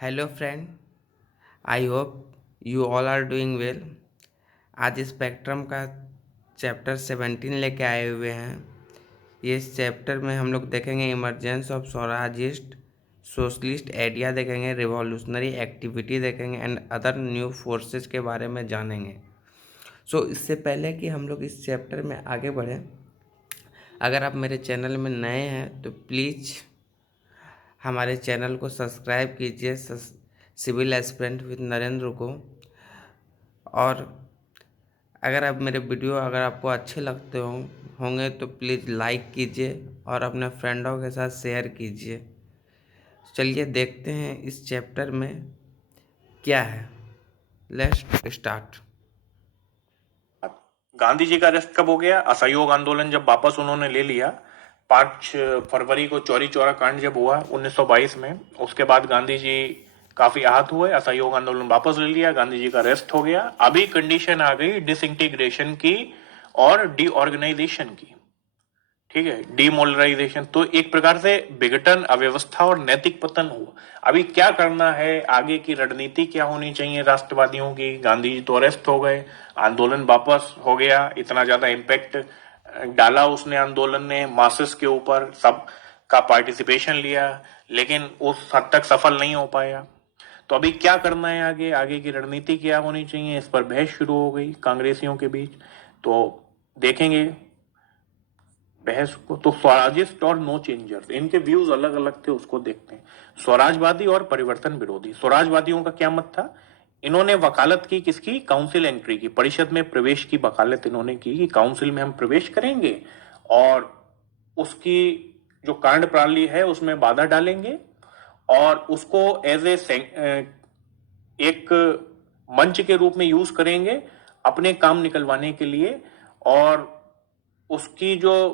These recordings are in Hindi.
Hello friend, I hope you all are doing well. आज स्पेक्ट्रम का चैप्टर 17 लेके आए हुए हैं। ये इस चैप्टर में हम लोग देखेंगे emergence of Swarajist socialist idea, देखेंगे रिवॉल्यूशनरी एक्टिविटी देखेंगे एंड अदर न्यू फोर्सेस के बारे में जानेंगे। इससे पहले कि हम लोग इस चैप्टर में आगे बढ़ें, अगर आप मेरे चैनल में नए हैं तो प्लीज़ हमारे चैनल को सब्सक्राइब कीजिए, सिविल एस्पिरेंट विद नरेंद्र को। और अगर आप मेरे वीडियो अगर आपको अच्छे लगते होंगे तो प्लीज़ लाइक कीजिए और अपने फ्रेंडों के साथ शेयर कीजिए। चलिए देखते हैं इस चैप्टर में क्या है। Let's start. गांधी जी का अरेस्ट कब हो गया? असहयोग आंदोलन जब वापस उन्होंने ले लिया, 5 फरवरी को चौरी चौरा कांड जब हुआ 1922 में, उसके बाद गांधी जी काफी आहत हुए, असहयोग आंदोलन वापस ले लिया, गांधी जी का अरेस्ट हो गया। अभी कंडीशन आ गई डिसइंटीग्रेशन की और डीऑर्गेनाइजेशन की, ठीक है, डीमोलराइजेशन। तो एक प्रकार से विघटन, अव्यवस्था और नैतिक पतन हुआ। अभी क्या करना है, आगे की रणनीति क्या होनी चाहिए राष्ट्रवादियों की? गांधी जी तो अरेस्ट हो गए, आंदोलन वापस हो गया, इतना ज्यादा इम्पैक्ट डाला उसने आंदोलन ने मासेस के ऊपर, सब का पार्टिसिपेशन लिया, लेकिन उस हद तक सफल नहीं हो पाया। तो अभी क्या करना है, आगे आगे की रणनीति क्या होनी चाहिए, इस पर बहस शुरू हो गई कांग्रेसियों के बीच। तो देखेंगे बहस को। तो स्वराजिस्ट और नो चेंजर्स, इनके व्यूज अलग अलग थे, उसको देखते हैं। स्वराजवादी और परिवर्तन विरोधी। स्वराजवादियों का क्या मत था? इन्होंने वकालत की किसकी? काउंसिल एंट्री की, परिषद में प्रवेश की वकालत इन्होंने की कि काउंसिल में हम प्रवेश करेंगे और उसकी जो कार्य प्रणाली है उसमें बाधा डालेंगे और उसको एज ए एक मंच के रूप में यूज करेंगे अपने काम निकलवाने के लिए, और उसकी जो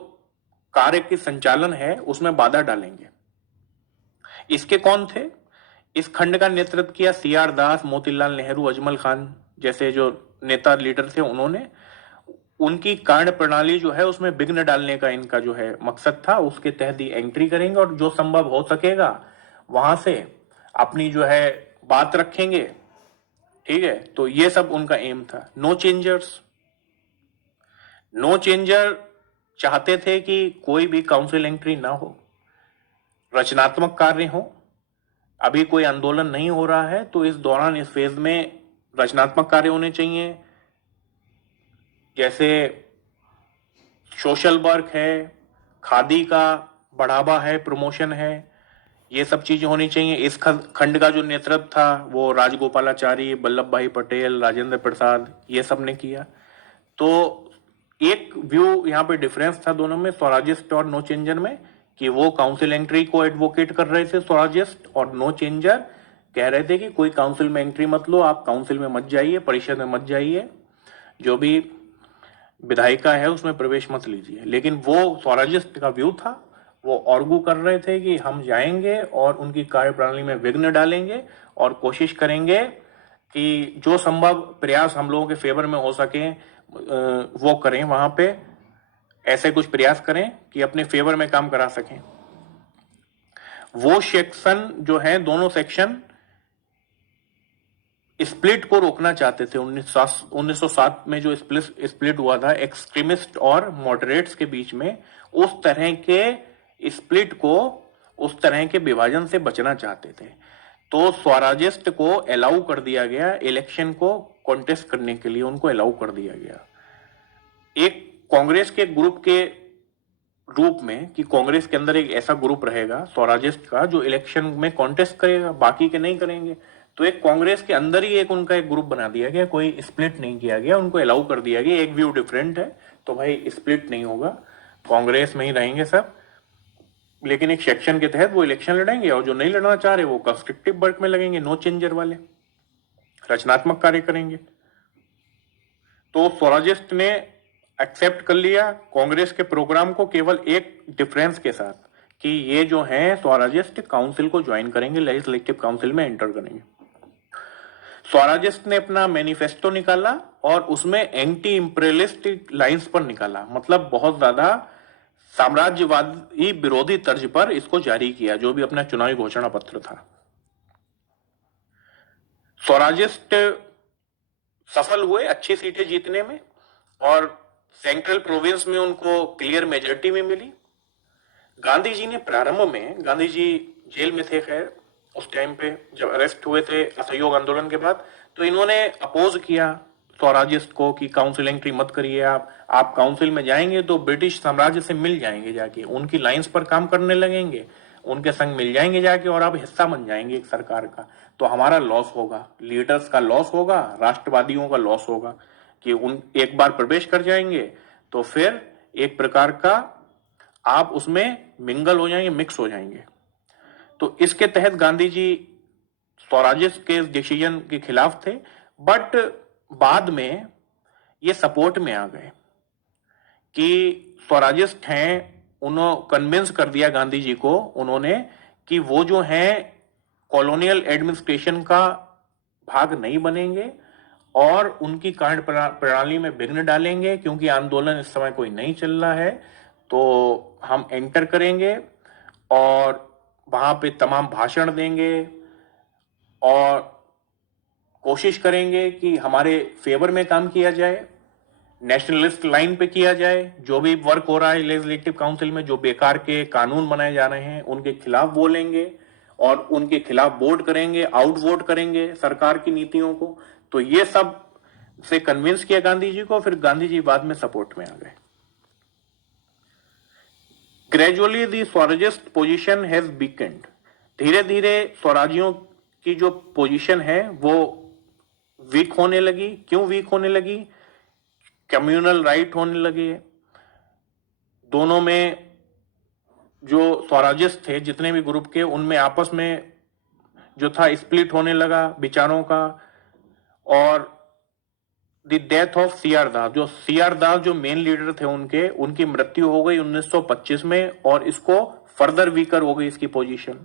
कार्य के संचालन है उसमें बाधा डालेंगे। इसके कौन थे? इस खंड का नेतृत्व किया सी आर दास, मोतीलाल नेहरू, अजमल खान जैसे जो नेता लीडर थे उन्होंने। उनकी कार्य प्रणाली जो है उसमें विघ्न डालने का इनका जो है मकसद था, उसके तहत ही एंट्री करेंगे और जो संभव हो सकेगा वहां से अपनी जो है बात रखेंगे, ठीक है। तो ये सब उनका एम था। नो चेंजर्स, नो चेंजर चाहते थे कि कोई भी काउंसिल एंट्री ना हो, रचनात्मक कार्य हो। अभी कोई आंदोलन नहीं हो रहा है तो इस दौरान, इस फेज में रचनात्मक कार्य होने चाहिए, जैसे सोशल वर्क है, खादी का बढ़ावा है, प्रमोशन है, ये सब चीजें होनी चाहिए। इस खंड का जो नेतृत्व था वो राजगोपालाचारी, वल्लभ भाई पटेल, राजेंद्र प्रसाद, ये सब ने किया। तो एक व्यू यहाँ पे डिफरेंस था दोनों में, स्वराजिस्ट और नो चेंजर में, कि वो काउंसिल एंट्री को एडवोकेट कर रहे थे स्वराजिस्ट, और नो चेंजर कह रहे थे कि कोई काउंसिल में एंट्री मत लो, आप काउंसिल में मत जाइए, परिषद में मत जाइए, जो भी विधायिका है उसमें प्रवेश मत लीजिए। लेकिन वो स्वराजिस्ट का व्यू था, वो आर्गू कर रहे थे कि हम जाएंगे और उनकी कार्यप्रणाली में विघ्न डालेंगे और कोशिश करेंगे कि जो संभव प्रयास हम लोगों के फेवर में हो सके वो करें, वहां पे ऐसे कुछ प्रयास करें कि अपने फेवर में काम करा सकें। वो सेक्शन जो है, दोनों सेक्शन स्प्लिट को रोकना चाहते थे। 1907 में जो स्प्लिट हुआ था एक्सट्रीमिस्ट और मॉडरेट्स के बीच में, उस तरह के स्प्लिट को, उस तरह के विभाजन से बचना चाहते थे। तो स्वराजिस्ट को अलाउ कर दिया गया, इलेक्शन को कॉन्टेस्ट करने के लिए उनको अलाउ कर दिया गया, एक कांग्रेस के ग्रुप के रूप में, कि कांग्रेस के अंदर एक ऐसा ग्रुप रहेगा स्वराजिस्ट का जो इलेक्शन में कॉन्टेस्ट करेगा, बाकी के नहीं करेंगे। तो एक कांग्रेस के अंदर ही एक उनका एक ग्रुप बना दिया गया, कोई स्प्लिट नहीं किया गया, उनको अलाउ कर दिया गया। एक व्यू डिफरेंट है तो भाई स्प्लिट नहीं होगा, कांग्रेस में ही रहेंगे सब, लेकिन एक सेक्शन के तहत वो इलेक्शन लड़ेंगे, और जो नहीं लड़ना चाह रहे वो कंस्ट्रक्टिव वर्क में लगेंगे, नो चेंजर वाले रचनात्मक कार्य करेंगे। तो स्वराजिस्ट ने एक्सेप्ट कर लिया कांग्रेस के प्रोग्राम को, केवल एक डिफरेंस के साथ कि ये जो है स्वराजिस्ट काउंसिल को ज्वाइन करेंगे, लेजिस्लेटिव काउंसिल में एंटर करेंगे। स्वराजिस्ट ने अपना मैनिफेस्टो निकाला और उसमें एंटी इंपीरियलिस्ट लाइंस पर निकाला, मतलब बहुत ज्यादा साम्राज्यवादी विरोधी तर्ज पर इसको जारी किया, जो भी अपना चुनावी घोषणा पत्र था। स्वराजिस्ट सफल हुए अच्छी सीटें जीतने में और सेंट्रल प्रोविंस में उनको क्लियर मेजॉरिटी में मिली। गांधी जी ने प्रारंभ में, गांधी जी जेल में थे खैर उस टाइम पे जब अरेस्ट हुए थे असहयोग आंदोलन के बाद, तो इन्होंने अपोज किया स्वराजिस्ट को कि काउंसिल एंट्री मत करिए, आप काउंसिल में जाएंगे तो ब्रिटिश साम्राज्य से मिल जाएंगे, जाके उनकी लाइंस पर काम करने लगेंगे, उनके संग मिल जाएंगे जाके और आप हिस्सा बन जाएंगे एक सरकार का, तो हमारा लॉस होगा, लीडर्स का लॉस होगा, राष्ट्रवादियों का लॉस होगा कि उन एक बार प्रवेश कर जाएंगे तो फिर एक प्रकार का आप उसमें मिंगल हो जाएंगे, मिक्स हो जाएंगे। तो इसके तहत गांधी जी स्वराजिस्ट के डिसीजन के खिलाफ थे, बट बाद में ये सपोर्ट में आ गए कि स्वराजिस्ट हैं, उन्होंने कन्विंस कर दिया गांधी जी को उन्होंने कि वो जो हैं कॉलोनियल एडमिनिस्ट्रेशन का भाग नहीं बनेंगे और उनकी कार्य प्रणाली में विघ्न डालेंगे, क्योंकि आंदोलन इस समय कोई नहीं चल रहा है, तो हम एंटर करेंगे और वहां पे तमाम भाषण देंगे और कोशिश करेंगे कि हमारे फेवर में काम किया जाए, नेशनलिस्ट लाइन पे किया जाए, जो भी वर्क हो रहा है लेजिस्लेटिव काउंसिल में, जो बेकार के कानून बनाए जा रहे हैं उनके खिलाफ बोलेंगे और उनके खिलाफ वोट करेंगे, आउट वोट करेंगे सरकार की नीतियों को। तो ये सब से कन्विंस किया गांधी जी को, फिर गांधी जी बाद में सपोर्ट में आ गए। Gradually the Swarajist position has weekend, धीरे धीरे स्वराजियों की जो पोजीशन है वो वीक होने लगी। क्यों वीक होने लगी? कम्युनल राइट होने लगे, दोनों में जो स्वराजिस्ट थे जितने भी ग्रुप के, उनमें आपस में जो था स्प्लिट होने लगा विचारों का। और द डेथ ऑफ सीआर दास, जो सीआर दास जो मेन लीडर थे उनकी मृत्यु हो गई 1925 में और इसको फर्दर वीकर हो गई इसकी position.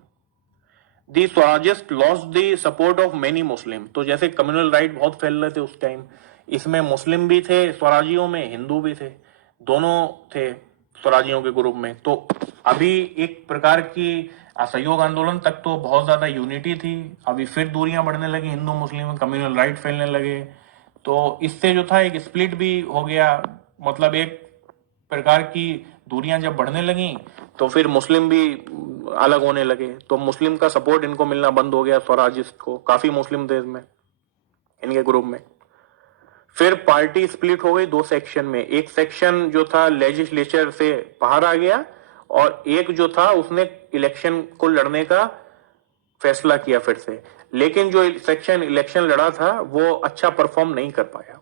The Swarajist lost the support of many Muslim, तो जैसे कम्युनल राइट बहुत फैल रहे थे उस टाइम, इसमें मुस्लिम भी थे स्वराजियों में, हिंदू भी थे, दोनों थे स्वराजियों के ग्रुप में। तो अभी एक प्रकार की असहयोग आंदोलन तक तो बहुत ज्यादा यूनिटी थी, अभी फिर दूरियां बढ़ने लगी, हिंदू मुस्लिम कम्युनल राइट फैलने लगे, तो इससे जो था एक स्प्लिट भी हो गया। मतलब एक प्रकार की दूरियां जब बढ़ने लगी तो फिर मुस्लिम भी अलग होने लगे, तो मुस्लिम का सपोर्ट इनको मिलना बंद हो गया स्वराजिस्ट को, काफी मुस्लिम थे इसमें इनके ग्रुप में। फिर पार्टी स्प्लिट हो गई दो सेक्शन में, एक सेक्शन जो था लेजिस्लेचर से बाहर आ गया और एक जो था उसने इलेक्शन को लड़ने का फैसला किया फिर से, लेकिन जो सेक्शन इलेक्शन लड़ा था वो अच्छा परफॉर्म नहीं कर पाया।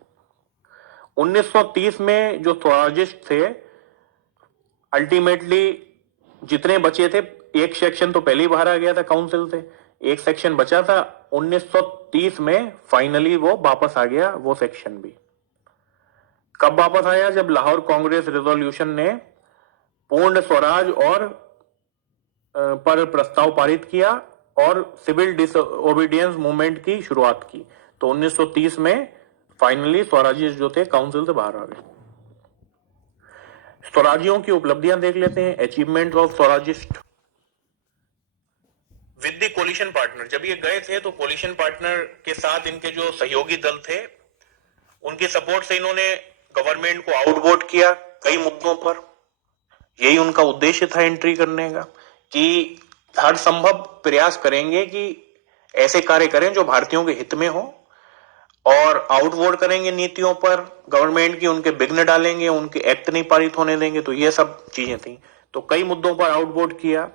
1930 में जो स्वराजिस्ट थे अल्टीमेटली जितने बचे थे, एक सेक्शन तो पहले ही बाहर आ गया था काउंसिल से, एक सेक्शन बचा था, 1930 में फाइनली वो वापस आ गया वो सेक्शन भी। कब वापस आया? जब लाहौर कांग्रेस रेजोल्यूशन ने पूर्ण स्वराज और पर प्रस्ताव पारित किया और सिविल डिसओबीडियंस मूवमेंट की शुरुआत की, तो 1930 में फाइनली स्वराजिस्ट जो थे काउंसिल से बाहर आ गए। स्वराजियों की उपलब्धियां देख लेते हैं, achievement of Swarajist with the coalition partner. जब ये गए थे तो कोलिशन पार्टनर के साथ इनके जो सहयोगी दल थे उनकी सपोर्ट से इन्होंने गवर्नमेंट को आउटवोट किया कई मुद्दों पर। यही उनका उद्देश्य था एंट्री करने का, कि हर संभव प्रयास करेंगे कि ऐसे कार्य करें जो भारतीयों के हित में हो, और आउटवोट करेंगे नीतियों पर गवर्नमेंट की, उनके विघ्न डालेंगे, उनके एक्ट नहीं पारित होने देंगे। तो ये सब चीजें थी, तो कई मुद्दों पर आउटवोट किया।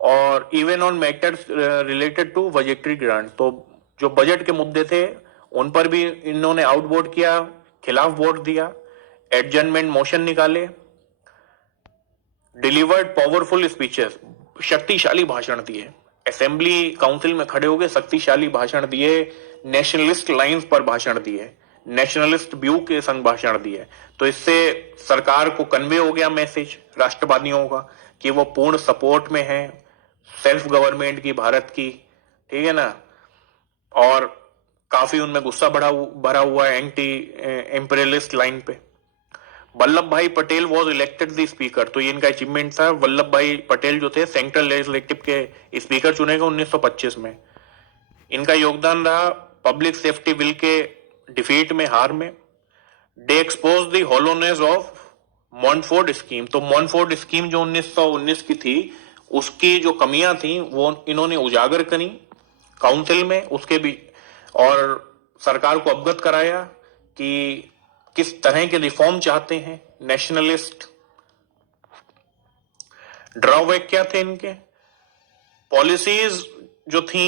और even on matters related to budgetary grant, तो जो बजट के मुद्दे थे उन पर भी इन्होंने आउटवोट किया, खिलाफ वोट दिया, एडजर्नमेंट मोशन निकाले, डिलीवर्ड पावरफुल स्पीचेस, शक्तिशाली भाषण दिए, असेंबली काउंसिल में खड़े होकर शक्तिशाली भाषण दिए, नेशनलिस्ट लाइंस पर भाषण दिए, नेशनलिस्ट व्यू के संग भाषण दिए। तो इससे सरकार को कन्वे हो गया मैसेज राष्ट्रवादियों का कि वो पूर्ण सपोर्ट में है सेल्फ गवर्नमेंट की, भारत की, ठीक है ना। और काफी उनमें गुस्सा भरा हुआ है एंटी इंपीरियलिस्ट लाइन पे। वल्लभ भाई Patel was elected the speaker, तो ये इनका अचीवमेंट था। वल्लभ भाई पटेल जो थे सेंट्रल लेजिस्लेटिव के स्पीकर चुने गए 1925 में। इनका योगदान रहा पब्लिक सेफ्टी बिल के डिफीट में, हार में। They expose the hollowness of Montford scheme. तो मॉन्टफोर्ड स्कीम जो 1919 की थी, उसकी जो कमियां थी वो इन्होंने उजागर करी काउंसिल में, उसके भी, और सरकार को अवगत कराया कि किस तरह के रिफॉर्म चाहते हैं नेशनलिस्ट। ड्रॉबैक क्या थे इनके? पॉलिसीज जो थी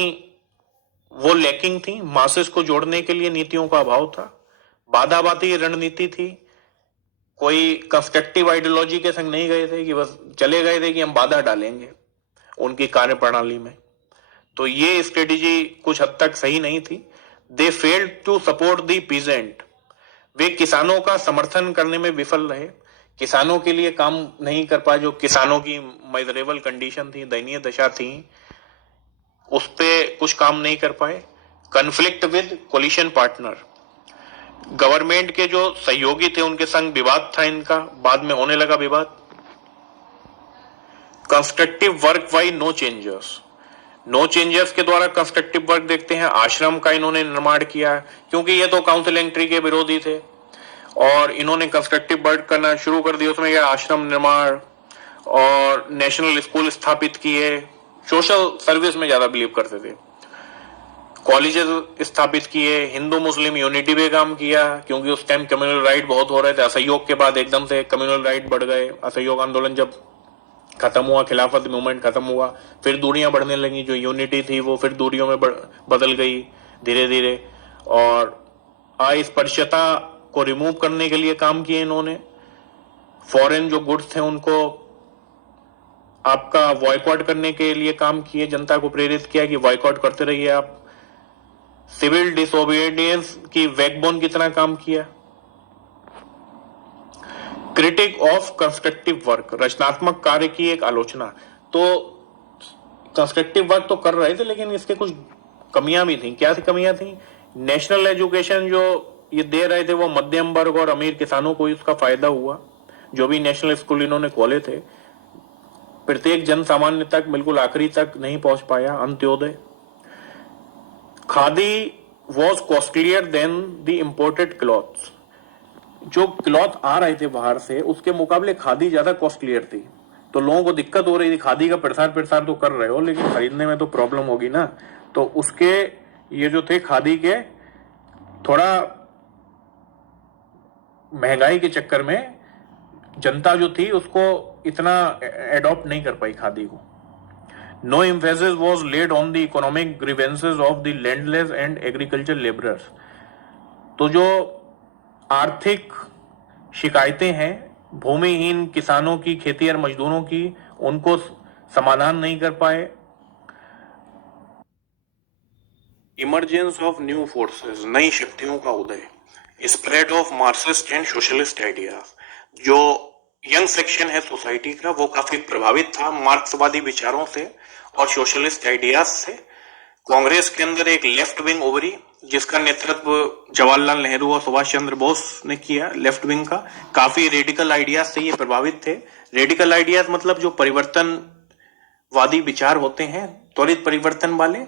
वो लैकिंग थी, मासेस को जोड़ने के लिए नीतियों का अभाव था, बादाबादी रणनीति थी, कोई कंस्ट्रक्टिव आइडियोलॉजी के संग नहीं गए थे कि बस चले गए थे कि हम बाधा डालेंगे उनकी कार्यप्रणाली में। तो ये स्ट्रेटेजी कुछ हद तक सही नहीं थी। They failed to support the peasant. वे किसानों का समर्थन करने में विफल रहे, किसानों के लिए काम नहीं कर पाए। जो किसानों की मिजरेबल कंडीशन थी, दयनीय दशा थी, उस पे कुछ काम नहीं कर पाए। Conflict with coalition partner. Government के जो सहयोगी थे उनके संग विवाद था इनका, बाद में होने लगा विवाद। Constructive work by no changers. No changers के द्वारा कंस्ट्रक्टिव वर्क देखते हैं। आश्रम का इन्होंने निर्माण किया, क्योंकि ये तो काउंसिल एंट्री के विरोधी थे, और इन्होंने कंस्ट्रक्टिव वर्क करना शुरू कर दिया। उसमें क्या आश्रम निर्माण और नेशनल स्कूल स्थापित किए। सोशल सर्विस में ज्यादा बिलीव करते थे। कॉलेजेस स्थापित किए, हिंदू मुस्लिम यूनिटी पे काम किया, क्योंकि उस टाइम कम्युनल राइट बहुत हो रहे थे। असहयोग के बाद एकदम से कम्युनल राइट बढ़ गए। असहयोग आंदोलन जब खत्म हुआ, खिलाफत मूवमेंट खत्म हुआ, फिर दूरियां बढ़ने लगी। जो यूनिटी थी वो फिर दूरियों में बदल गई धीरे धीरे, और अस्पृश्यता को रिमूव करने के लिए काम किए इन्होंने। फॉरेन जो गुड्स थे उनको आपका बॉयकॉट करने के लिए काम किए, जनता को प्रेरित किया कि बॉयकॉट करते रहिए आप। सिविल डिसोबीडियंस की बैकबोन की तरह काम किया। Critic of constructive work. रचनात्मक कार्य की एक आलोचना। तो कंस्ट्रक्टिव वर्क तो कर रहे थे, लेकिन इसके कुछ कमियां भी थी। क्या थी कमियां थी? नेशनल एजुकेशन जो ये दे रहे थे वो मध्यम वर्ग और अमीर किसानों को ही उसका फायदा हुआ। जो भी नेशनल स्कूल इन्होंने खोले थे, प्रत्येक जन सामान्य तक, बिल्कुल आखिरी तक नहीं पहुंच पाया, Antyodaya. Khadi was costlier then the imported clothes. जो क्लॉथ आ रहे थे बाहर से, उसके मुकाबले खादी ज्यादा कॉस्टलियर थी। तो लोगों को दिक्कत हो रही थी। खादी का प्रसार तो कर रहे हो, लेकिन खरीदने में तो प्रॉब्लम होगी ना। तो उसके ये जो थे खादी के, थोड़ा महंगाई के चक्कर में जनता जो थी उसको इतना एडॉप्ट नहीं कर पाई खादी को। No emphasis was laid on the economic grievances of the landless and agriculture labourers. तो जो आर्थिक शिकायतें हैं भूमिहीन किसानों की, खेती और मजदूरों की, उनको समाधान नहीं कर पाए। Emergence of new forces. नई शक्तियों का उदय। Spread of Marxist and socialist ideas. जो यंग सेक्शन है सोसाइटी का, वो काफी प्रभावित था मार्क्सवादी विचारों से और सोशलिस्ट आइडियाज से। कांग्रेस के अंदर एक लेफ्ट विंग उभरी, जिसका नेतृत्व जवाहरलाल नेहरू और सुभाष चंद्र बोस ने किया। लेफ्ट विंग का काफी रेडिकल आइडियाज से ये प्रभावित थे। रेडिकल आइडियाज मतलब जो परिवर्तनवादी विचार होते हैं, त्वरित परिवर्तन वाले।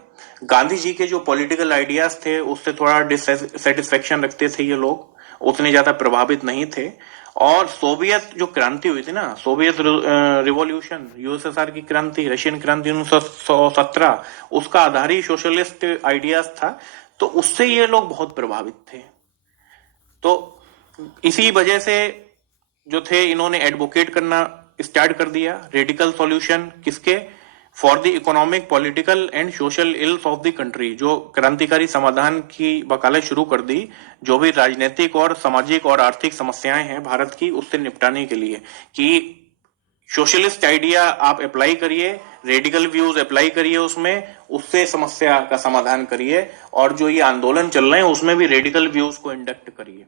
गांधी जी के जो पॉलिटिकल आइडियाज थे उससे थोड़ा डिससेटिस्फेक्शन रखते थे ये लोग, उतने ज्यादा प्रभावित नहीं थे। और सोवियत जो क्रांति हुई थी ना, सोवियत रिवॉल्यूशन, यूएसएसआर की क्रांति, रशियन क्रांति 1917, उसका आधार ही सोशलिस्ट आइडियाज था। तो उससे ये लोग बहुत प्रभावित थे। तो इसी वजह से जो थे, इन्होंने एडवोकेट करना स्टार्ट कर दिया। रेडिकल सॉल्यूशन किसके? For the economic, political and social ills of the country. जो क्रांतिकारी समाधान की वकालत शुरू कर दी, जो भी राजनीतिक और सामाजिक और आर्थिक समस्याएं हैं भारत की, उससे निपटाने के लिए, कि सोशलिस्ट आइडिया आप अप्लाई करिए, रेडिकल व्यूज अप्लाई करिए उसमें, उससे समस्या का समाधान करिए, और जो ये आंदोलन चल रहे हैं उसमें भी रेडिकल व्यूज को इंडक्ट करिए।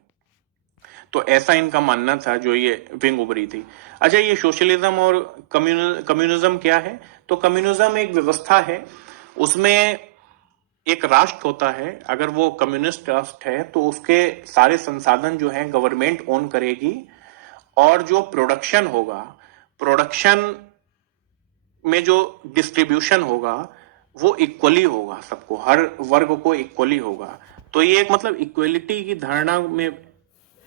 तो ऐसा इनका मानना था जो ये विंग उभरी थी। अच्छा, ये सोशलिज्म और कम्युनिज्म क्या है? तो कम्युनिज्म एक व्यवस्था है, उसमें एक राष्ट्र होता है। अगर वो कम्युनिस्ट राष्ट्र है तो उसके सारे संसाधन जो हैं गवर्नमेंट ओन करेगी, और जो प्रोडक्शन होगा, प्रोडक्शन में जो डिस्ट्रीब्यूशन होगा वो इक्वली होगा, सबको, हर वर्ग को इक्वली होगा। तो ये एक मतलब इक्वलिटी की धारणा में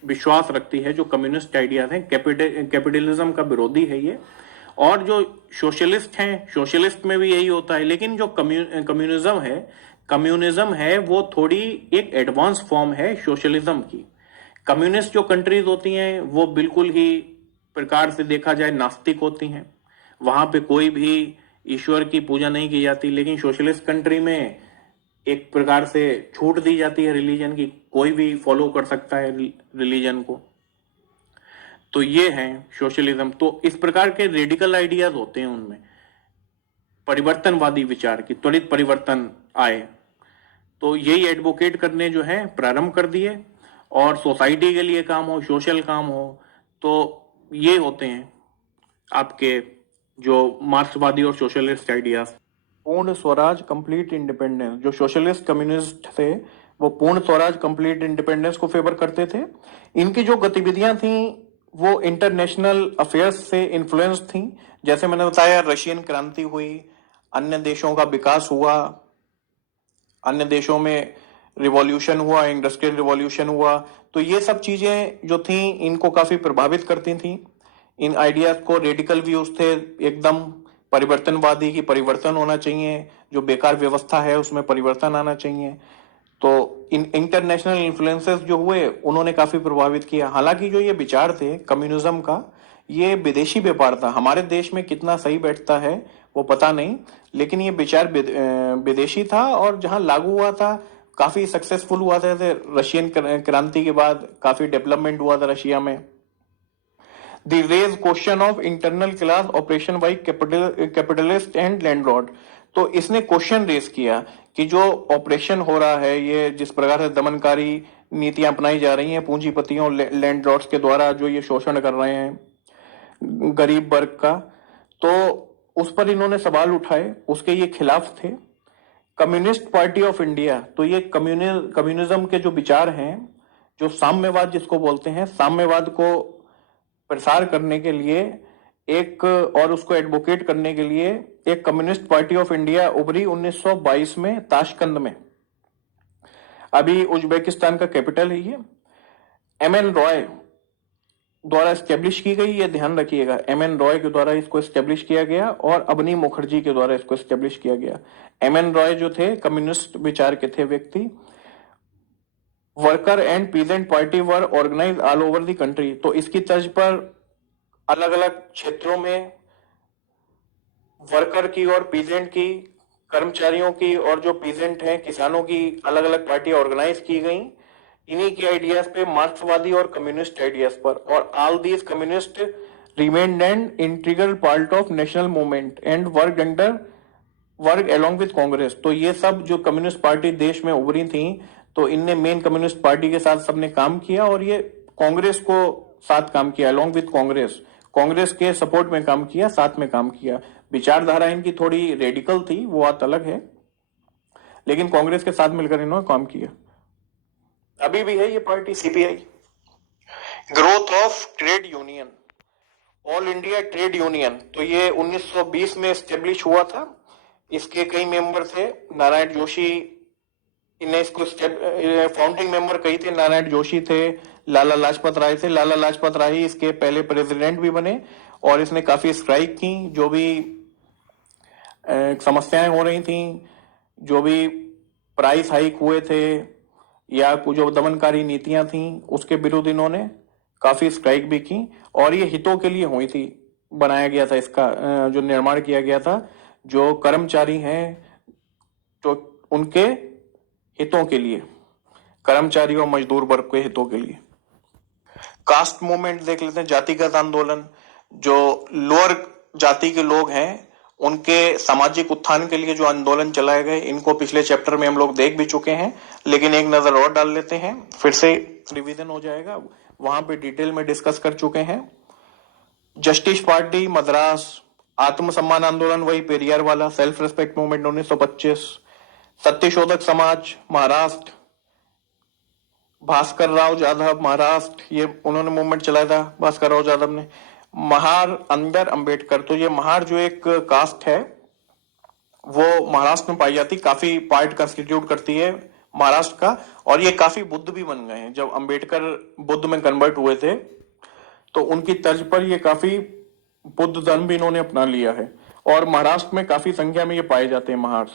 विश्वास रखती है जो कम्युनिस्ट आइडियाज हैं। कैपिटलिज्म का विरोधी है ये। और जो सोशलिस्ट हैं, सोशलिस्ट में भी यही होता है, लेकिन जो कम्युनिज्म है वो थोड़ी एक एडवांस फॉर्म है सोशलिज्म की। कम्युनिस्ट जो कंट्रीज होती हैं वो बिल्कुल ही प्रकार से देखा जाए नास्तिक होती हैं, वहां पे कोई भी ईश्वर की पूजा नहीं की जाती। लेकिन सोशलिस्ट कंट्री में एक प्रकार से छूट दी जाती है रिलीजन की, कोई भी फॉलो कर सकता है रिलीजन को। तो ये है सोशलिज्म। तो इस प्रकार के रेडिकल आइडियाज होते हैं, उनमें परिवर्तनवादी विचार की त्वरित परिवर्तन आए। तो यही एडवोकेट करने जो है प्रारंभ कर दिए, और सोसाइटी के लिए काम हो, सोशल काम हो, तो ये होते हैं आपके जो मार्क्सवादी और सोशलिस्ट आइडियाज। पूर्ण स्वराज, कंप्लीट इंडिपेंडेंस। जो सोशलिस्ट कम्युनिस्ट थे वो पूर्ण स्वराज, कंप्लीट इंडिपेंडेंस को फेवर करते थे। इनकी जो गतिविधियां थी वो इंटरनेशनल अफेयर्स से इन्फ्लुएंस थी। जैसे मैंने बताया, रशियन क्रांति हुई, अन्य देशों का विकास हुआ, अन्य देशों में रिवॉल्यूशन हुआ, इंडस्ट्रियल रिवॉल्यूशन हुआ। तो ये सब चीजें जो थी इनको काफी प्रभावित करती थी। इन आइडियाज को रेडिकल व्यूज थे एकदम परिवर्तनवादी की, परिवर्तन होना चाहिए, जो बेकार व्यवस्था है उसमें परिवर्तन आना चाहिए। तो इन इंटरनेशनल इन्फ्लुएंसेस जो हुए उन्होंने काफी प्रभावित किया। हालांकि जो ये विचार थे कम्युनिज्म का, ये विदेशी व्यापार था, हमारे देश में कितना सही बैठता है वो पता नहीं, लेकिन ये विचार विदेशी था और जहां लागू हुआ था काफी सक्सेसफुल हुआ था। रशियन क्रांति के बाद काफी डेवलपमेंट हुआ था रशिया में। The raise question of internal class oppression by capitalist and landlord. तो इसने क्वेश्चन रेज किया कि जो ऑपरेशन हो रहा है, ये जिस प्रकार से दमनकारी नीतियां अपनाई जा रही हैं पूंजीपतियों, लैंडलॉर्ड्स के द्वारा, जो ये शोषण कर रहे हैं गरीब वर्ग का, तो उस पर इन्होंने सवाल उठाए, उसके ये खिलाफ थे। कम्युनिस्ट पार्टी ऑफ इंडिया, तो ये कम्युनिज्म के जो विचार हैं, जो साम्यवाद जिसको बोलते हैं, साम्यवाद को प्रसार करने के लिए एक, और उसको एडवोकेट करने के लिए एक कम्युनिस्ट पार्टी ऑफ इंडिया उभरी 1922 में ताशकंद में। अभी उज्बेकिस्तान का कैपिटल है ये। एमएन रॉय द्वारा स्टेब्लिश की गई, ये ध्यान रखिएगा, एमएन रॉय के द्वारा इसको स्टेब्लिश किया गया और अबनी मुखर्जी के द्वारा इसको स्टेब्लिश किया गया। एमएन रॉय जो थे कम्युनिस्ट विचार के थे व्यक्ति। Worker and peasant party were organise all over the country. तो इसकी तर्ज पर अलग अलग क्षेत्रों में वर्कर की और पीजेंट की, कर्मचारियों की और जो पीजेंट हैं किसानों की, अलग अलग पार्टी ऑर्गेनाइज की गई इन्हीं के आइडियाज पे, मार्क्सवादी और कम्युनिस्ट आइडियाज पर। और all these communist remained an integral part of national movement and work along with Congress. तो ये सब जो कम्युनिस्ट पार्टी देश में उभरी थी, तो इनने मेन कम्युनिस्ट पार्टी के साथ सबने काम किया और ये कांग्रेस को साथ काम किया, अलोंग विद कांग्रेस के सपोर्ट में काम किया, साथ में काम किया। विचारधारा इनकी थोड़ी रेडिकल थी, वो बात अलग है, लेकिन कांग्रेस के साथ मिलकर इन्होंने काम किया। अभी भी है ये party CPI. Growth of trade union, all India trade union, तो ये 1920 में स्टेब्लिश हुआ था। इसके कई मेंबर थे, नारायण जोशी, इन्हें इसको फाउंडिंग मेंबर कई थे, नारायण जोशी थे, लाला लाजपत राय थे। लाला लाजपत राय इसके पहले प्रेसिडेंट भी बने और इसने काफी स्ट्राइक की, जो भी समस्याएं हो रही थी, जो भी प्राइस हाइक हुए थे या कुछ जो दमनकारी नीतियां थी, उसके विरुद्ध इन्होंने काफी स्ट्राइक भी की। और ये हितों के लिए हुई थी, बनाया गया था इसका जो निर्माण किया गया था, जो कर्मचारी हैं तो उनके हितों के लिए, कर्मचारी और मजदूर वर्ग के हितों के लिए। कास्ट मूवमेंट देख लेते हैं, जातिगत आंदोलन। जो लोअर जाति के लोग हैं उनके सामाजिक उत्थान के लिए जो आंदोलन चलाए गए, इनको पिछले चैप्टर में हम लोग देख भी चुके हैं, लेकिन एक नजर और डाल लेते हैं, फिर से रिवीजन हो जाएगा, वहां पे डिटेल में डिस्कस कर चुके हैं। जस्टिस पार्टी मद्रास, आत्मसम्मान आंदोलन वही पेरियार वाला, self respect movement 1925, Satyashodhak Samaj Maharashtra, Bhaskar Rao Jadhav Maharashtra, ये उन्होंने मूवमेंट चलाया था भास्कर राव जाधव ने। महार अंदर अंबेडकर, तो ये महार जो एक कास्ट है वो महाराष्ट्र में पाई जाती, काफी पार्ट कंस्टिट्यूट करती है महाराष्ट्र का। और ये काफी बुद्ध भी बन गए हैं। जब अंबेडकर बुद्ध में कन्वर्ट हुए थे तो उनकी तर्ज पर ये काफी बुद्ध धर्म भी इन्होंने अपना लिया है। और महाराष्ट्र में काफी संख्या में ये पाए जाते हैं महार्स।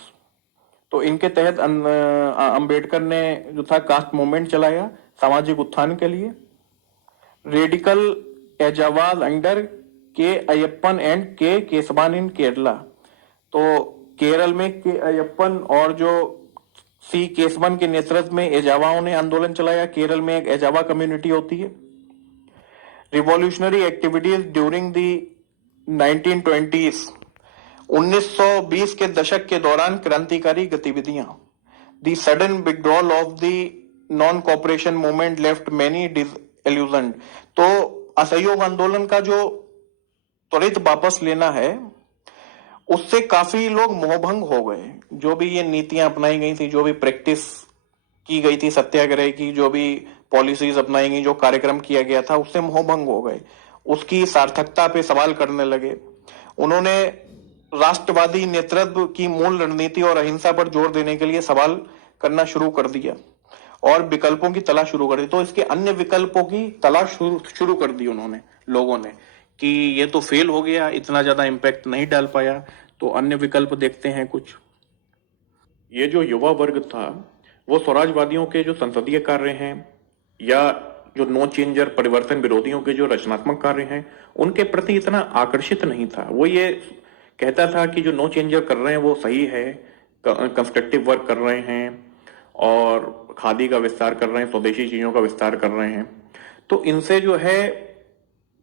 तो इनके तहत अंबेडकर ने जो था कास्ट मूवमेंट चलाया सामाजिक उत्थान के लिए। रेडिकल एजावाज अंडर के अयप्पन एंड के केसवान इन केरला। तो केरल में के अयप्पन और जो सी केसवन के नेतृत्व में एजावाओं ने आंदोलन चलाया। केरल में एक एजावा कम्युनिटी होती है। Revolutionary activities during the 1920s, 1920 के दशक के दौरान क्रांतिकारी गतिविधियां। The sudden withdrawal of the non cooperation movement left many disillusioned. तो असहयोग आंदोलन का जो त्वरित वापस लेना है उससे काफी लोग मोहभंग हो गए। जो भी ये नीतियां अपनाई गई थी, जो भी प्रैक्टिस की गई थी सत्याग्रह की, जो भी पॉलिसीज अपनाई गई, जो कार्यक्रम किया गया था, उससे मोहभंग हो गए। उसकी सार्थकता पे सवाल करने लगे। उन्होंने राष्ट्रवादी नेतृत्व की मूल रणनीति और अहिंसा पर जोर देने के लिए सवाल करना शुरू कर दिया और विकल्पों की तलाश शुरू कर दी। तो इसके अन्य विकल्पों की तलाश शुरू कर दी उन्होंने, लोगों ने, कि ये तो फेल हो गया, इतना ज्यादा इम्पैक्ट नहीं डाल पाया, तो अन्य विकल्प देखते हैं कुछ। ये जो युवा वर्ग था वो स्वराजवादियों के जो संसदीय कार्य हैं या जो नो चेंजर परिवर्तन विरोधियों के जो रचनात्मक कार्य हैं उनके प्रति इतना आकर्षित नहीं था। वो ये कहता था कि जो नो चेंजर कर रहे हैं वो सही है, कंस्ट्रक्टिव वर्क कर रहे हैं और खादी का विस्तार कर रहे हैं, स्वदेशी चीजों का विस्तार कर रहे हैं। तो इनसे जो है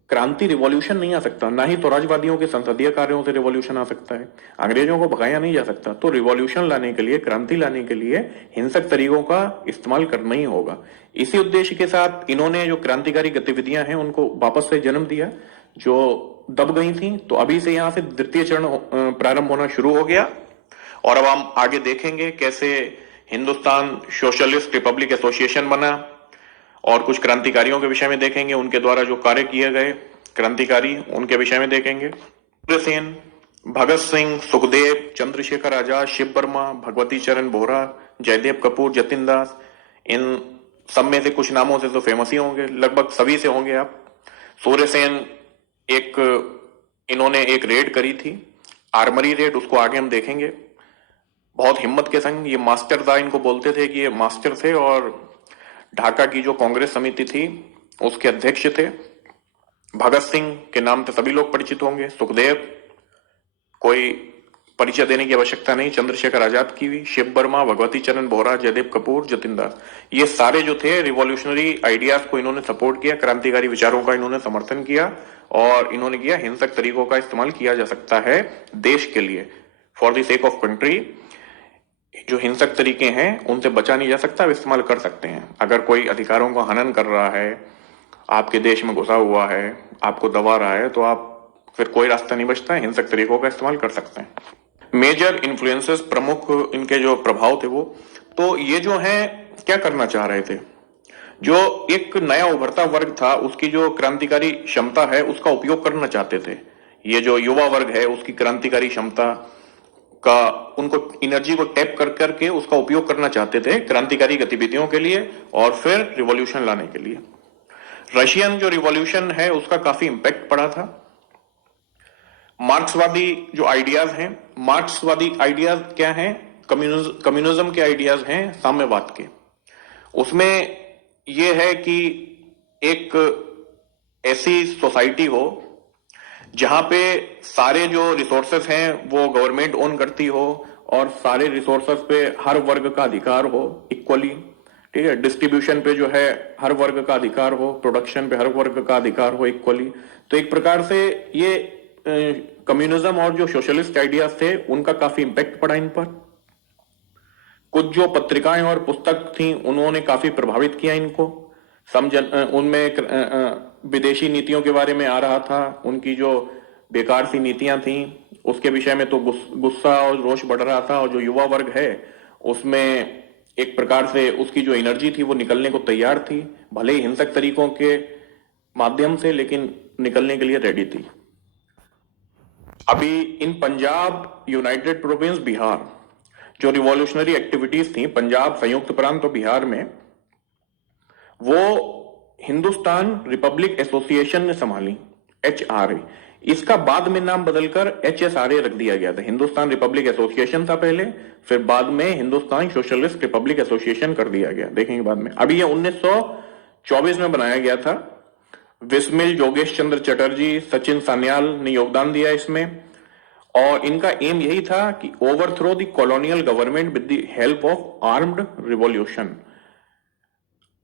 क्रांति रिवॉल्यूशन नहीं आ सकता, ना ही स्वराजवादियों के संसदीय कार्यों से रिवॉल्यूशन आ सकता है। अंग्रेजों को भगाया नहीं जा सकता। तो रिवॉल्यूशन लाने के लिए, क्रांति लाने के लिए हिंसक तरीकों का इस्तेमाल करना ही होगा। इसी उद्देश्य के साथ इन्होंने जो क्रांतिकारी गतिविधियां हैं उनको वापस से जन्म दिया जो दब गई थी। तो अभी से यहां से द्वितीय चरण प्रारंभ होना शुरू हो गया। और अब हम आगे देखेंगे कैसे हिंदुस्तान सोशलिस्ट रिपब्लिक एसोसिएशन बना और कुछ क्रांतिकारियों के विषय में देखेंगे, उनके द्वारा जो कार्य किए गए क्रांतिकारी उनके विषय में देखेंगे। उग्रसेन, भगत सिंह, सुखदेव, चंद्रशेखर आजाद, शिव वर्मा, भगवती चरण बोहरा, जयदेव कपूर, जतिन दास, इन सब में से कुछ नामों से तो फेमस ही होंगे, लगभग सभी से होंगे आप। सूर्यसेन इन्होंने एक रेड करी थी, आर्मरी रेड, उसको आगे हम देखेंगे। बहुत हिम्मत के संग, ये मास्टर था, इनको बोलते थे कि ये मास्टर थे और ढाका की जो कांग्रेस समिति थी उसके अध्यक्ष थे। भगत सिंह के नाम से सभी लोग परिचित होंगे। सुखदेव, कोई परिचय देने की आवश्यकता नहीं, चंद्रशेखर आजाद की भी। शिव वर्मा, भगवती चरण बोहरा, जयदेव कपूर, जतिन दास, ये सारे जो थे रिवॉल्यूशनरी आइडियाज को इन्होंने सपोर्ट किया, क्रांतिकारी विचारों का इन्होंने समर्थन किया और इन्होंने किया हिंसक तरीकों का इस्तेमाल किया जा सकता है देश के लिए, for the sake of country. जो हिंसक तरीके हैं उनसे बचा नहीं जा सकता, इस्तेमाल कर सकते हैं। अगर कोई अधिकारों का हनन कर रहा है, आपके देश में घुसा हुआ है, आपको दबा रहा है, तो आप फिर कोई रास्ता नहीं बचता है, हिंसक तरीकों का इस्तेमाल कर सकते हैं। मेजर इन्फ्लुएंसेस, प्रमुख इनके जो प्रभाव थे वो, तो ये जो है क्या करना चाह रहे थे, जो एक नया उभरता वर्ग था उसकी जो क्रांतिकारी क्षमता है उसका उपयोग करना चाहते थे। ये जो युवा वर्ग है उसकी क्रांतिकारी क्षमता का, उनको एनर्जी को टैप कर करके उसका उपयोग करना चाहते थे क्रांतिकारी गतिविधियों के लिए और फिर रिवॉल्यूशन लाने के लिए। रशियन जो रिवॉल्यूशन है उसका काफी इंपैक्ट पड़ा था। मार्क्सवादी जो आइडियाज हैं, मार्क्सवादी आइडियाज क्या हैं, कम्युनिज्म के आइडियाज हैं साम्यवाद के। उसमें यह है कि एक ऐसी सोसाइटी हो जहां पे सारे जो रिसोर्सेस हैं वो गवर्नमेंट ओन करती हो और सारे रिसोर्सेस पे हर वर्ग का अधिकार हो इक्वली, ठीक है। डिस्ट्रीब्यूशन पे जो है हर वर्ग का अधिकार हो, प्रोडक्शन पे हर वर्ग का अधिकार हो इक्वली। तो एक प्रकार से ये कम्युनिज्म और जो सोशलिस्ट आइडियाज थे उनका काफी इंपैक्ट पड़ा इन पर। कुछ जो पत्रिकाएं और पुस्तक थी उन्होंने काफी प्रभावित किया इनको। उनमें विदेशी नीतियों के बारे में आ रहा था, उनकी जो बेकार सी नीतियां थी उसके विषय में तो गुस्सा और रोष बढ़ रहा था। और जो युवा वर्ग है उसमें एक प्रकार से उसकी जो एनर्जी थी वो निकलने को तैयार थी, भले ही हिंसक तरीकों के माध्यम से, लेकिन निकलने के लिए रेडी थी। अभी इन पंजाब, यूनाइटेड प्रोविंस, बिहार जो रिवॉल्यूशनरी एक्टिविटीज थी पंजाब, संयुक्त प्रांत और बिहार में, वो हिंदुस्तान रिपब्लिक एसोसिएशन ने संभाली, HRA। इसका बाद में नाम बदलकर HSRA रख दिया गया था। हिंदुस्तान रिपब्लिक एसोसिएशन था पहले, फिर बाद में हिंदुस्तान सोशलिस्ट रिपब्लिक एसोसिएशन कर दिया गया, देखेंगे बाद में। अभी ये 1924 में बनाया गया था। विस्मिल, जोगेश चंद्र चटर्जी, सचिन सान्याल ने योगदान दिया इसमें, और इनका एम यही था कि overthrow the colonial government with the help of armed revolution.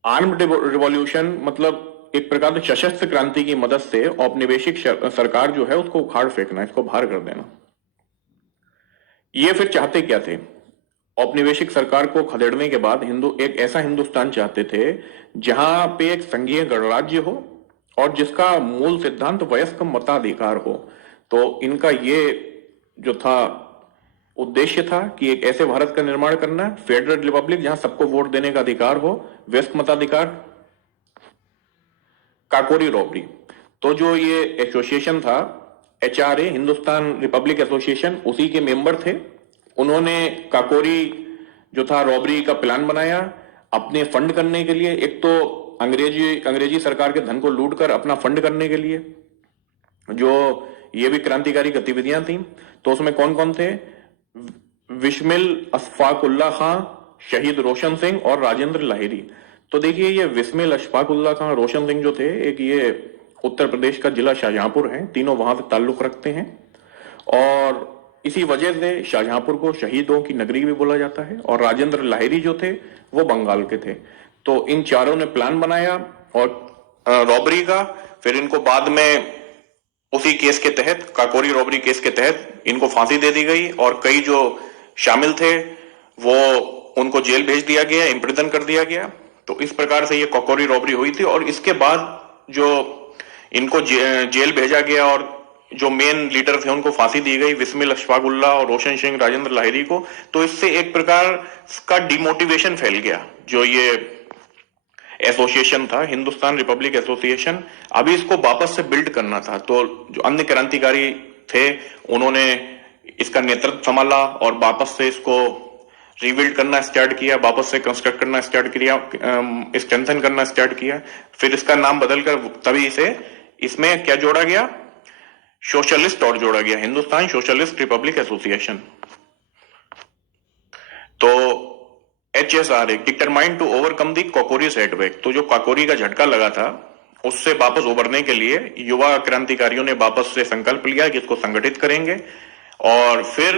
Armed revolution मतलब एक प्रकार से सशस्त्र क्रांति की मदद से औपनिवेशिक सरकार जो है उसको उखाड़ फेंकना, इसको बाहर कर देना। ये फिर चाहते क्या थे? औपनिवेशिक सरकार को खदेड़ने के बाद एक ऐसा हिंदुस्तान चाहते थे जहां पे एक संघीय गणराज्य हो और जिसका मूल सिद्धांत वयस्क मताधिकार हो। तो इनका ये जो था उद्देश्य था कि एक ऐसे भारत का निर्माण करना, फेडरल रिपब्लिक, जहां सबको वोट देने का अधिकार हो, वयस्क मताधिकार। काकोरी रॉबरी, तो जो ये एसोसिएशन था HRA, हिंदुस्तान रिपब्लिक एसोसिएशन, उसी के मेंबर थे। उन्होंने काकोरी जो था रॉबरी का प्लान बनाया अपने फंड करने के लिए। एक तो अंग्रेजी सरकार के धन को लूट कर अपना फंड करने के लिए, जो ये भी क्रांतिकारी गतिविधियां थी। तो उसमें कौन कौन थे? विस्मिल, अशफाकुल्ला खां, शहीद रोशन सिंह और राजेंद्र लाहिरी। तो देखिए, ये विस्मिल, अशफाकुल्ला खां, रोशन सिंह जो थे, एक ये उत्तर प्रदेश का जिला शाहजहांपुर है, तीनों वहां से ताल्लुक रखते हैं। और इसी वजह से शाहजहांपुर को शहीदों की नगरी भी बोला जाता है। और राजेंद्र लाहिरी जो थे वो बंगाल के थे। तो इन चारों ने प्लान बनाया और रॉबरी का। फिर इनको बाद में उसी केस के तहत, काकोरी रॉबरी केस के तहत, इनको फांसी दे दी गई और कई जो शामिल थे वो उनको जेल भेज दिया गया, इम्प्रिजन कर दिया गया। तो इस प्रकार से ये काकोरी रॉबरी हुई थी। और इसके बाद जो इनको जेल भेजा गया और जो मेन लीडर थे उनको फांसी दी गई, विस्मिल, अशफाकुल्ला और रोशन सिंह, राजेंद्र लाहिरी को। तो इससे एक प्रकार का डिमोटिवेशन फैल गया। जो ये एसोसिएशन था, हिंदुस्तान रिपब्लिक एसोसिएशन, अभी इसको वापस से बिल्ड करना था। तो जो अन्य क्रांतिकारी थे उन्होंने इसका नेतृत्व संभाला और वापस से इसको रिबिल्ड करना स्टार्ट किया, वापस से कंस्ट्रक्ट करना स्टार्ट किया, स्ट्रेंथन करना स्टार्ट किया। फिर इसका नाम बदलकर तभी इसे इसमें क्या जोड़ा गया? सोशलिस्ट और जोड़ा गया, हिंदुस्तान सोशलिस्ट रिपब्लिक एसोसिएशन। तो HSRA determined to overcome the Kakori setback. तो जो काकोरी का झटका लगा था उससे वापस उबरने के लिए युवा क्रांतिकारियों ने वापस से संकल्प लिया कि इसको संगठित करेंगे। और फिर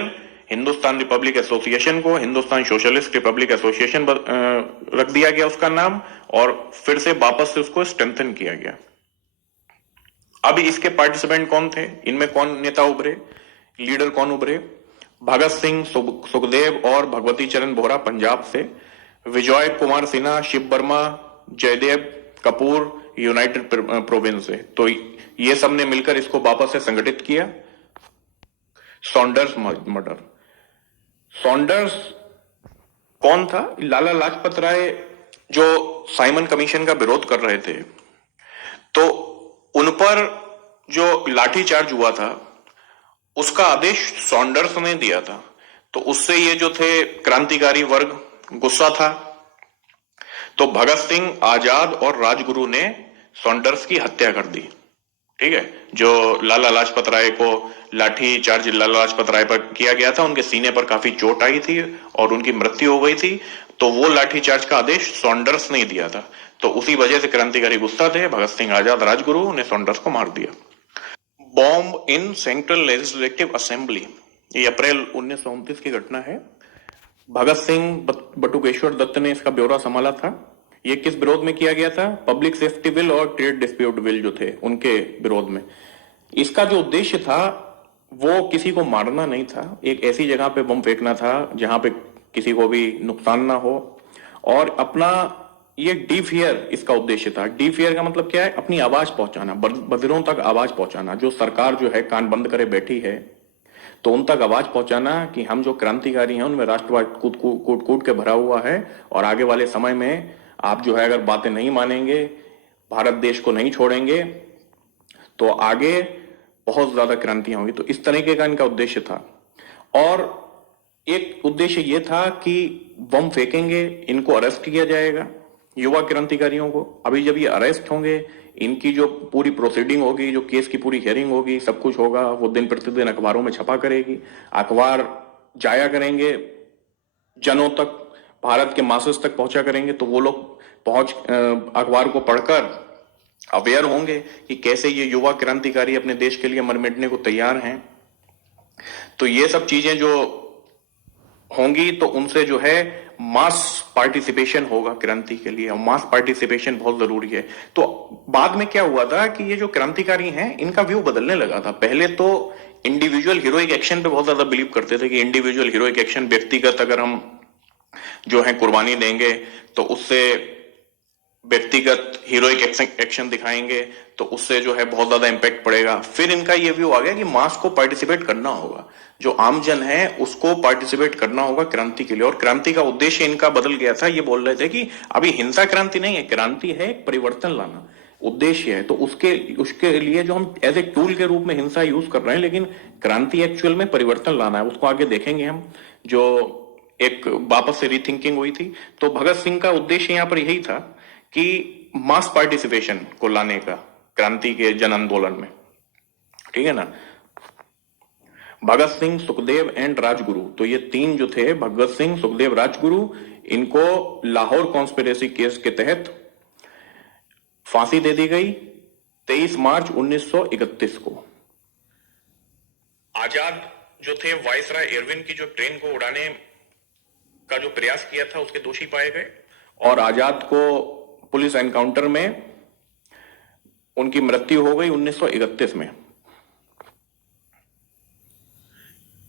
हिंदुस्तान रिपब्लिक एसोसिएशन को हिंदुस्तान सोशलिस्ट रिपब्लिक एसोसिएशन रख दिया गया उसका नाम, और फिर से वापस से उसको स्ट्रेंथन किया गया। अभी इसके पार्टिसिपेंट कौन थे? इनमें कौन नेता उभरे, लीडर कौन उभरे? भगत सिंह, सुखदेव और भगवती चरण बोहरा पंजाब से, विजय कुमार सिन्हा, शिव वर्मा, जयदेव कपूर यूनाइटेड प्रोविंस से। तो ये सब ने मिलकर इसको वापस से संगठित किया। Saunders murder. सॉन्डर्स कौन था? लाला लाजपत राय जो साइमन कमीशन का विरोध कर रहे थे, तो उन पर जो लाठीचार्ज हुआ था उसका आदेश सॉन्डर्स ने दिया था। तो उससे ये जो थे क्रांतिकारी वर्ग गुस्सा था। तो भगत सिंह, आजाद और राजगुरु ने सॉन्डर्स की हत्या कर दी। ठीक है, जो लाला लाजपत राय को लाठी चार्ज लाला लाजपत राय पर किया गया था, उनके सीने पर काफी चोट आई थी और उनकी मृत्यु हो गई थी। तो वो लाठी चार्ज का आदेश सॉन्डर्स ने दिया था। तो उसी वजह से क्रांतिकारी गुस्सा थे, भगत सिंह, आजाद, राजगुरु ने सॉन्डर्स को मार दिया। Bomb in central legislative assembly, ये अप्रैल 1929 की घटना है। भगत सिंह बटुकेश्वर दत्त ने इसका ब्यौरा संभाला था। ये किस विरोध में किया गया था? पब्लिक सेफ्टी बिल और ट्रेड डिस्प्यूट बिल जो थे उनके विरोध में। इसका जो उद्देश्य था वो किसी को मारना नहीं था, एक ऐसी जगह पे बम फेंकना था जहां पे किसी को भी नुकसान ना हो, और अपना ये डीफियर इसका उद्देश्य था। डीफियर का मतलब क्या है? अपनी आवाज पहुंचाना, बधिरों तक आवाज पहुंचाना। जो सरकार जो है कान बंद करे बैठी है, तो उन तक आवाज पहुंचाना कि हम जो क्रांतिकारी हैं उनमें राष्ट्रवाद कूट कूट कूट के भरा हुआ है, और आगे वाले समय में आप जो है अगर बातें नहीं मानेंगे, भारत देश को नहीं छोड़ेंगे, तो आगे बहुत ज्यादा क्रांतियां होंगी। तो इस तरीके का इनका उद्देश्य था। और एक उद्देश्य यह था कि बम फेंकेंगे, इनको अरेस्ट किया जाएगा, युवा क्रांतिकारियों को। अभी जब ये अरेस्ट होंगे, इनकी जो पूरी प्रोसीडिंग होगी, जो केस की पूरी हियरिंग होगी, सब कुछ होगा, वो दिन प्रतिदिन अखबारों में छपा करेगी, अखबार जाया करेंगे जनों तक, भारत के मासेस तक पहुंचा करेंगे। तो वो लोग अखबार को पढ़कर अवेयर होंगे कि कैसे ये युवा क्रांतिकारी अपने देश के लिए मर मिटने को तैयार हैं। तो ये सब चीजें जो होंगी, तो उनसे जो है मास पार्टिसिपेशन होगा क्रांति के लिए, और मास पार्टिसिपेशन बहुत जरूरी है। तो बाद में क्या हुआ था कि ये जो क्रांतिकारी हैं, इनका व्यू बदलने लगा था। पहले तो इंडिविजुअल हीरोइक एक्शन पे बहुत ज्यादा बिलीव करते थे कि इंडिविजुअल हीरोइक एक्शन, व्यक्तिगत अगर हम जो है कुर्बानी देंगे तो उससे, व्यक्तिगत हीरोइक एक्शन दिखाएंगे तो उससे जो है बहुत ज्यादा इंपैक्ट पड़ेगा। फिर इनका ये व्यू आ गया कि मास को पार्टिसिपेट करना होगा, जो आमजन है उसको पार्टिसिपेट करना होगा क्रांति के लिए। और क्रांति का उद्देश्य इनका बदल गया था। ये बोल रहे थे कि अभी हिंसा क्रांति नहीं है, क्रांति है एक परिवर्तन लाना, उद्देश्य है। तो उसके उसके लिए जो हम एज ए टूल के रूप में हिंसा यूज कर रहे हैं, लेकिन क्रांति एक्चुअल में परिवर्तन लाना है, उसको आगे देखेंगे हम। जो एक वापस से रीथिंकिंग हुई थी, तो भगत सिंह का उद्देश्य यहां पर यही था कि मास पार्टिसिपेशन को लाने का क्रांति के जन आंदोलन में, ठीक है ना। भगत सिंह, सुखदेव एंड राजगुरु, तो ये तीन जो थे, भगत सिंह, सुखदेव, राजगुरु, इनको लाहौर कॉन्स्पिरेसी केस के तहत फांसी दे दी गई 23 मार्च 1931 को। आजाद जो थे, वायसराय इरविन की जो ट्रेन को उड़ाने का जो प्रयास किया था, उसके दोषी पाए गए, और आजाद को पुलिस एनकाउंटर में उनकी मृत्यु हो गई 1931 में।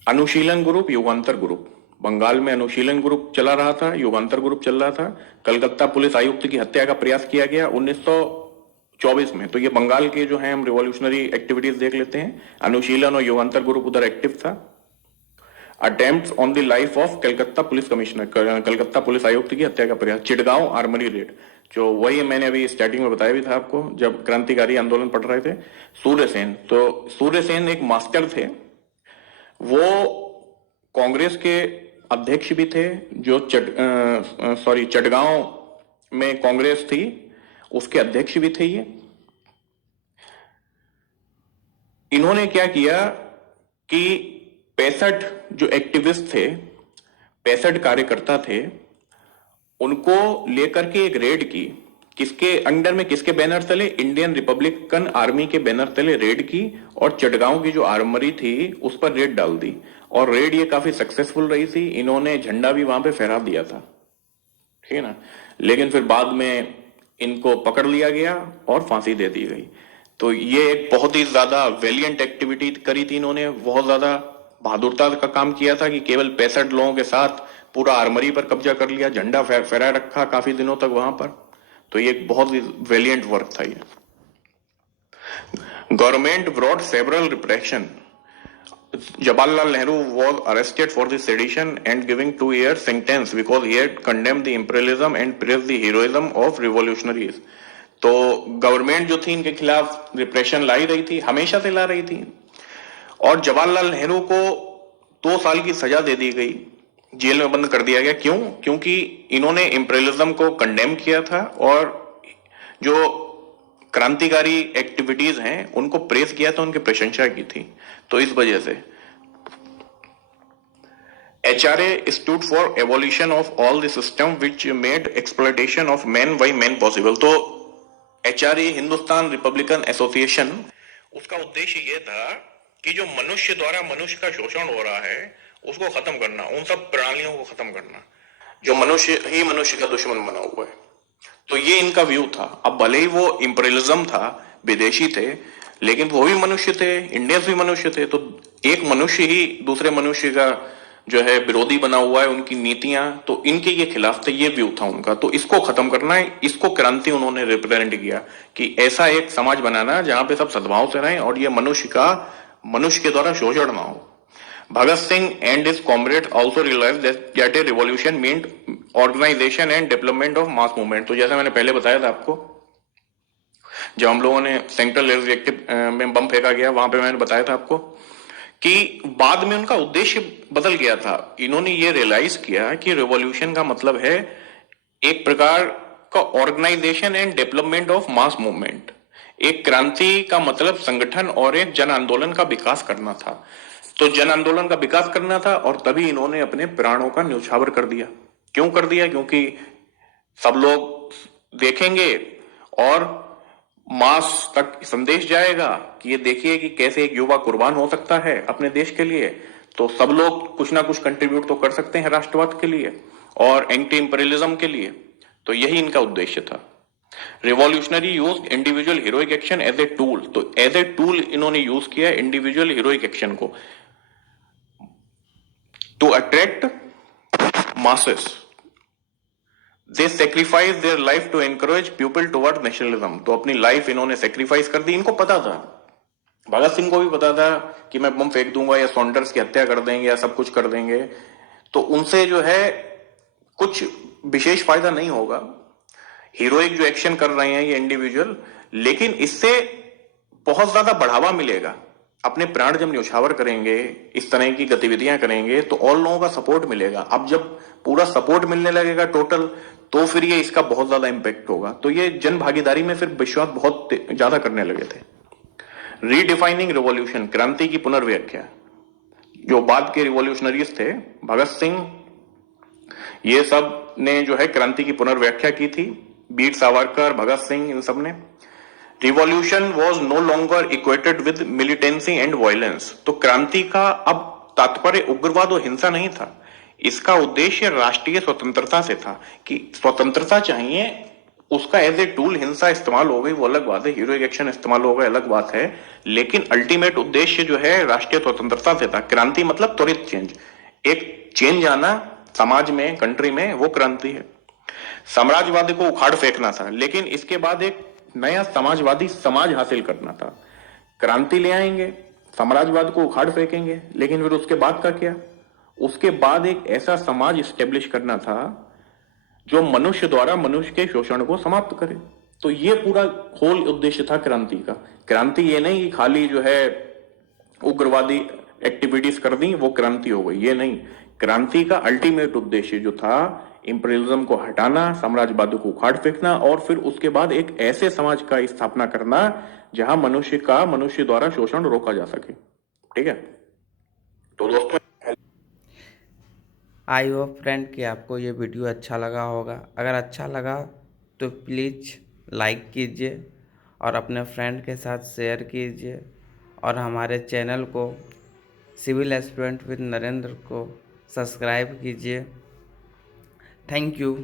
अनुशीलन ग्रुप, युगांतर ग्रुप, बंगाल में अनुशीलन ग्रुप चला रहा था, युगांतर ग्रुप चल रहा था। कलकत्ता पुलिस आयुक्त की हत्या का प्रयास किया गया 1924 में। तो ये बंगाल के जो है, हम रिवॉल्यूशनरी एक्टिविटीज देख लेते हैं। अनुशीलन और युगांतर ग्रुप उधर एक्टिव था। Attempt on the life of Calcutta police commissioner, Calcutta police आयुक्त की हत्या का प्रयास। चिटगांव आर्मरी रेड, जो वही मैंने अभी स्टार्टिंग में बताया भी था आपको जब क्रांतिकारी आंदोलन पढ़ रहे थे। सूर्यसेन, तो सूर्यसेन एक मास्टर थे, वो कांग्रेस के अध्यक्ष भी थे, जो चटगांव में कांग्रेस थी, उसके अध्यक्ष भी थे ये। इन्होंने क्या किया कि 65 जो एक्टिविस्ट थे, 65 कार्यकर्ता थे, उनको लेकर के एक रेड की। किसके अंडर में, किसके बैनर तले? इंडियन रिपब्लिकन आर्मी के बैनर तले रेड की, और चटगांव की जो आर्मरी थी उस पर रेड डाल दी। और रेड ये काफी सक्सेसफुल रही थी, इन्होंने झंडा भी वहां पे फहरा दिया था, ठीक है ना। लेकिन फिर बाद में इनको पकड़ लिया गया और फांसी दे दी गई। तो ये एक बहुत ही ज्यादा वेलियंट एक्टिविटी करी थी इन्होंने, बहुत ज्यादा बहादुरता का काम किया था कि केवल 65 लोगों के साथ पूरा आर्मरी पर कब्जा कर लिया, झंडा फहराए रखा काफी दिनों तक वहां पर। तो ये एक बहुत ही वेलियंट वर्क था ये। Government brought several repression. Jawaharlal Nehru was arrested for the sedition and giving 2-year sentence because he had condemned the imperialism and praised the heroism of revolutionaries. तो गवर्नमेंट जो थी इनके खिलाफ रिप्रेशन लाई रही थी, हमेशा से ला रही थी, और जवाहरलाल नेहरू को 2 साल की सजा दे दी गई, जेल में बंद कर दिया गया। क्यों? क्योंकि इन्होंने इंपीरियलिज्म को कंडेम किया था और जो क्रांतिकारी एक्टिविटीज हैं उनको प्रेस किया था, उनकी प्रशंसा की थी। तो इस वजह से HRA stood for abolition of all the system which made exploitation of men by men possible। तो HRA, हिंदुस्तान रिपब्लिकन एसोसिएशन, उसका उद्देश्य यह था कि जो मनुष्य द्वारा मनुष्य का शोषण हो रहा है उसको खत्म करना, उन सब प्रणालियों को खत्म करना जो मनुष्य ही मनुष्य का दुश्मन बना हुआ है। तो ये इनका व्यू था। अब भले ही वो इंपीरियलिज्म था, विदेशी थे, लेकिन वो भी मनुष्य थे, इंडियंस भी मनुष्य थे। तो एक मनुष्य ही दूसरे मनुष्य का जो है विरोधी बना हुआ है, उनकी नीतियां, तो इनके ये खिलाफ थे, ये व्यू था उनका। तो इसको खत्म करना है, इसको क्रांति उन्होंने रिप्रेजेंट किया कि ऐसा एक समाज बनाना जहां पे सब सद्भाव से रहें और ये मनुष्य के द्वारा शोषण ना हो। Bhagat Singh and his comrades also realized that a revolution meant organization and development of mass movement। तो जैसा मैंने पहले बताया था आपको जब हम लोगों ने सेंट्रल एयर रिएक्टर में बम फेंका गया, वहां पे मैंने बताया था आपको कि बाद में उनका उद्देश्य बदल गया था। इन्होंने ये रियलाइज किया कि रिवॉल्यूशन का मतलब है एक प्रकार का organisation and development of mass movement. एक क्रांति का मतलब संगठन और एक जन आंदोलन का विकास करना था। तो जन आंदोलन का विकास करना था और तभी इन्होंने अपने प्राणों का न्यौछावर कर दिया। क्यों कर दिया? क्योंकि सब लोग देखेंगे और मास तक संदेश जाएगा कि ये देखिए कि कैसे एक युवा कुर्बान हो सकता है अपने देश के लिए। तो सब लोग कुछ ना कुछ कंट्रीब्यूट तो कर सकते हैं राष्ट्रवाद के लिए और एंटी इंपीरियलिज्म के लिए। तो यही इनका उद्देश्य था। Revolutionary use individual heroic action as a tool. तो एज ए टूल इन्होंने यूज किया इंडिविजुअल हीरोइक एक्शन को to attract masses. They sacrifice their life to encourage people toward nationalism. तो अपनी लाइफ इन्होंने सेक्रीफाइस कर दी। इनको पता था, भगत सिंह को भी पता था कि मैं बम फेंक दूंगा या सॉन्डर्स की हत्या कर देंगे या सब कुछ कर देंगे तो उनसे जो है कुछ विशेष फायदा नहीं होगा। हीरोइक जो एक्शन कर रहे हैं ये इंडिविजुअल, लेकिन इससे बहुत ज्यादा बढ़ावा मिलेगा। अपने प्राण जब न्यौछावर करेंगे, इस तरह की गतिविधियां करेंगे तो और लोगों का सपोर्ट मिलेगा। अब जब पूरा सपोर्ट मिलने लगेगा टोटल, तो फिर ये इसका बहुत ज्यादा इंपैक्ट होगा। तो ये जन भागीदारी में फिर विश्वास बहुत ज्यादा करने लगे थे। रीडिफाइनिंग रिवॉल्यूशन, क्रांति की पुनर्व्याख्या। जो बाद के रिवॉल्यूशनरीज थे, भगत सिंह, ये सब ने जो है क्रांति की पुनर्व्याख्या की थी। वीर सावरकर, भगत सिंह, इन सब ने। Revolution was no longer equated with militancy and violence. तो क्रांति का अब तात्पर्य उग्रवाद और हिंसा नहीं था। इसका उद्देश्य राष्ट्रीय स्वतंत्रता से था कि स्वतंत्रता चाहिए, उसका एज ए टूल हिंसा इस्तेमाल हो गई वो अलग बात है, हीरोइक एक्शन इस्तेमाल हो गए अलग बात है, लेकिन अल्टीमेट उद्देश्य जो है राष्ट्रीय स्वतंत्रता से था। क्रांति मतलब त्वरित चेंज, एक चेंज आना समाज में, कंट्री में, वो क्रांति है। साम्राज्यवादी को उखाड़ फेंकना था, लेकिन इसके बाद एक नया समाजवादी समाज हासिल करना था। क्रांति ले आएंगे, साम्राज्यवाद को उखाड़ फेंकेंगे, लेकिन फिर उसके बाद का क्या? उसके बाद एक ऐसा समाज स्टेब्लिश करना था जो मनुष्य द्वारा मनुष्य के शोषण को समाप्त करे। तो ये पूरा होल उद्देश्य था क्रांति का। क्रांति ये नहीं कि खाली जो है उग्रवादी एक्टिविटीज कर दी वो क्रांति हो गई, ये नहीं। क्रांति का अल्टीमेट उद्देश्य जो था इंपीरियलिज्म को हटाना, साम्राज्यवाद को उखाड़ फेंकना और फिर उसके बाद एक ऐसे समाज का स्थापना करना जहां मनुष्य द्वारा शोषण रोका जा सके। ठीक है, तो दोस्तों आई होप फ्रेंड कि आपको ये वीडियो अच्छा लगा होगा। अगर अच्छा लगा तो प्लीज़ लाइक कीजिए और अपने फ्रेंड के साथ शेयर कीजिए और हमारे चैनल को सिविल एस्पिरेंट विद नरेंद्र को सब्सक्राइब कीजिए। Thank you.